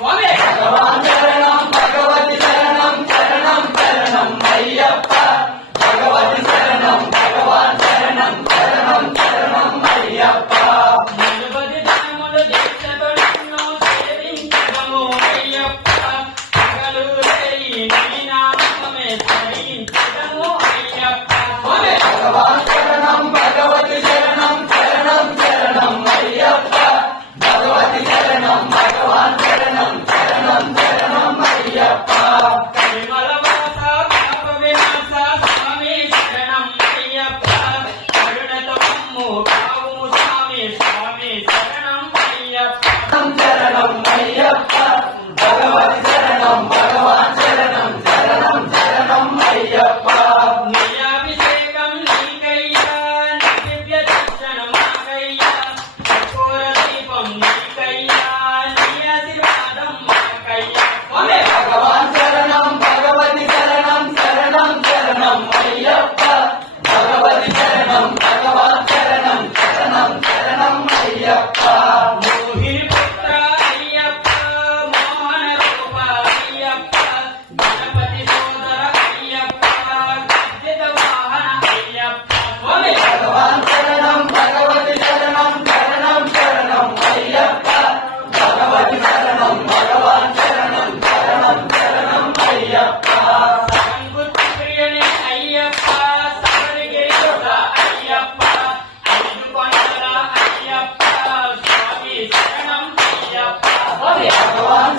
భగవాన్ శరణం భగవతి శరణం శరణం శరణం అయ్యప్ప భగవతి శరణం భగవాన్ శరణం శరణం శరణం అయ్యప్ప నిలువది ధనములు దీక్షతో నిన్ను సేవించదము అయ్యప్ప పగలు రేయి నీ నామమే స్మరించదము అయ్యప్ప భగవాన్ శరణం భగవతి శరణం శరణం శరణం అయ్యప్ప భగవతి శరణం భగవాన్ శరణం శరణం శరణం అయ్యప్ప పరిమళ వాస పాప వినాశ స్వామి శరణం అయ్యప్ప కరుణతో మమ్ము కావుము స్వామి స్వామి శరణం అయ్యప్ప శరణం అయ్యప్ప భగవతి శరణం భగవాన్ శరణం శరణం శరణం అయ్యప్ప నియాభిషేకం నీకయ్యా దివ్య దర్శనం మాకయ్యా కర్పూర దీపం నీకయ్యా నీ ఆశీర్వాదం మాకయ్యా భగవాన్ శరణం భగవతి శరణం శరణం శరణం అయ్యప్ప భగవతి శరణం భగవాన్ శరణం శరణం శరణం అయ్యప్ప మోహిని పుత్ర అయ్యప్ప మోహన రూప అయ్యప్ప గణపతి సోదర అయ్యప్ప గద్దిత వాహన అయ్యప్ప భగవాన్ శరణం భగవతి శరణం శరణం శరణం అయ్యప్ప భగవతి శరణం భగవాన్ శరణం శరణం శరణం అయ్యప్ప సంగుప్రియని అయ్యప్ప సబరిగిరియుడ అయ్యప్ప ఐదు కొండల అయ్యప్ప స్వామి శరణం అయ్యప్ప భగవాన్